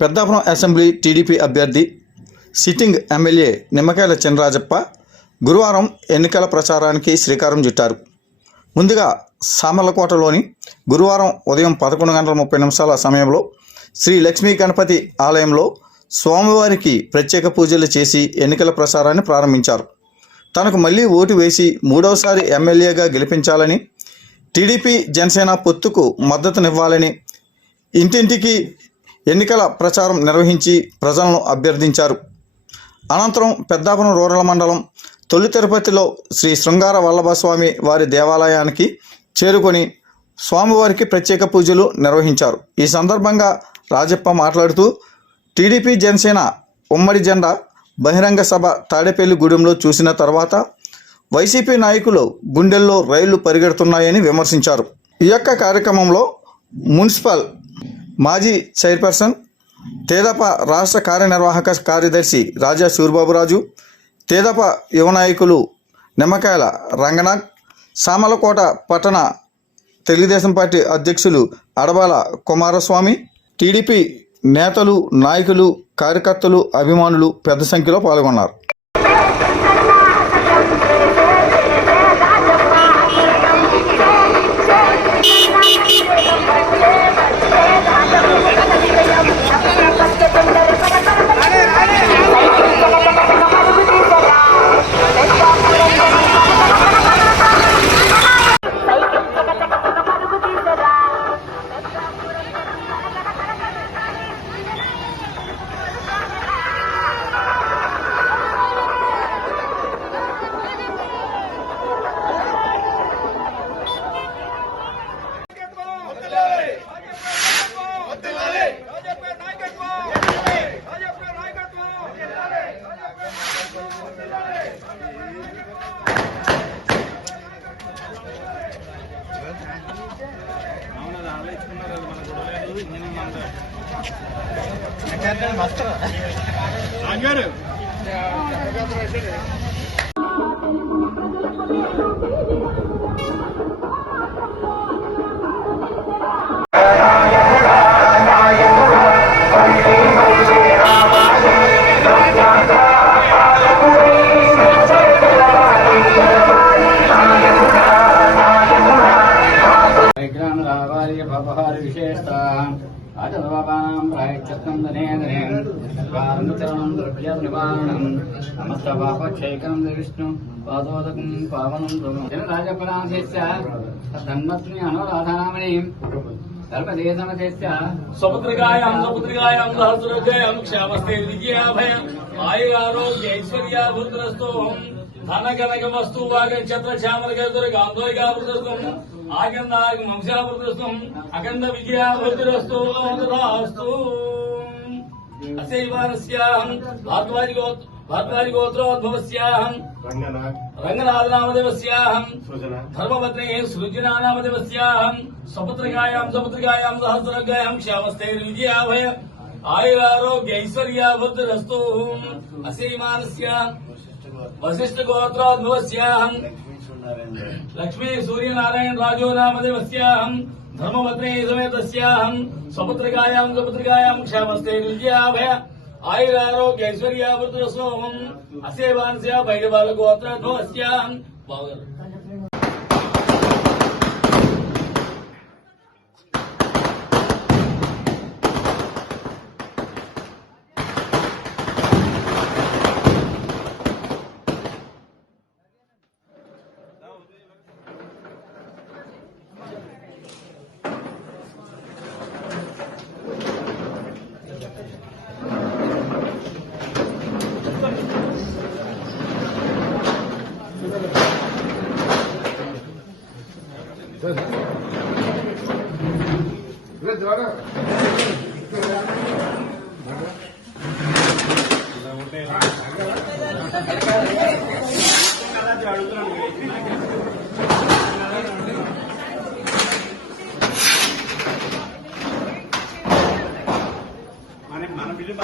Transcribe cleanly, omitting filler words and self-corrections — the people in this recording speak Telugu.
పెద్దాపురం అసెంబ్లీ టీడీపీ అభ్యర్థి సిట్టింగ్ ఎమ్మెల్యే నిమ్మకాయల చినరాజప్ప గురువారం ఎన్నికల ప్రచారానికి శ్రీకారం చుట్టారు. ముందుగా సామర్లకోటలోని గురువారం ఉదయం 11:30 సమయంలో శ్రీ లక్ష్మీ గణపతి ఆలయంలో స్వామివారికి ప్రత్యేక పూజలు చేసి ఎన్నికల ప్రచారాన్ని ప్రారంభించారు. తనకు మళ్లీ ఓటు వేసి మూడవసారి ఎమ్మెల్యేగా గెలిపించాలని, టీడీపీ జనసేన పొత్తుకు మద్దతునివ్వాలని ఇంటింటికి ఎన్నికల ప్రచారం నిర్వహించి ప్రజలను అభ్యర్థించారు. అనంతరం పెద్దాపురం రూరల్ మండలం తొలి తిరుపతిలో శ్రీ శృంగార వల్లభస్వామి వారి దేవాలయానికి చేరుకొని స్వామివారికి ప్రత్యేక పూజలు నిర్వహించారు. ఈ సందర్భంగా రాజప్ప మాట్లాడుతూ టీడీపీ జనసేన ఉమ్మడి జెండా బహిరంగ సభ తాడేపల్లిగూడెంలో చూసిన తర్వాత వైసీపీ నాయకులు గుండెల్లో రైళ్లు పరిగెడుతున్నాయని విమర్శించారు. ఈ యొక్క కార్యక్రమంలో మున్సిపల్ మాజీ చైర్పర్సన్, తేదప రాష్ట్ర కార్యనిర్వాహక కార్యదర్శి రాజా సూరిబాబురాజు, తేదప యువ నాయకులు నిమ్మకాయల రంగనాథ్, సామర్లకోట పట్టణ తెలుగుదేశం పార్టీ అధ్యక్షులు అడబాల కుమారస్వామి, టీడీపీ నేతలు, నాయకులు, కార్యకర్తలు, అభిమానులు పెద్ద సంఖ్యలో పాల్గొన్నారు. విష్ణు పాదోదకం పావనం రాజపరాశేస్య తన్మస్మి అనురాధనామణి సముద్రగాయాం సముద్రగాయాం సహస్రగాయాం క్షేమస్తే విజయాభయ ఆయురారోగ్య ఐశ్వర్యాభూతరస్తోహం ధనగనక వస్తు వాగం ఛత్ర శ్యామలగదుర్గాంధోయిగాభృతస్వం ఆగందాగం వంశాభృతస్వం అఖండ విజయాభూతరస్తు అస్తు అసైవానస్యాహం భార్గవాది గోత్రోద్భవస్యాహం రంగనాథనామదేవస్యాహం ధర్మపత్నే సృజనానామదేవస్యాహం సముద్రగాయాం సముద్రగాయాం సహస్రగాయాం క్షేమస్తే విజయాభయ ఆయురారోగ్య ఐశ్వర్యాభూతరస్తు అసైమానస్య వశిష్ఠ గోత్రోద్భవస్యాహం లక్ష్మీ సూర్యనారాయణ రాజో నామదేవస్యాహం ధర్మపత్నే సమేతస్యాహం సముద్రగాయాం సముద్రగాయాం క్షేమస్తే విజయాభయ ఆయురారోగ్య ఐశ్వర్యాభూతరస్తోహం అసేవాన్స్య భైరవాల గోత్రోద్భవస్యాహం బాగున్నారు. మన బిల్లు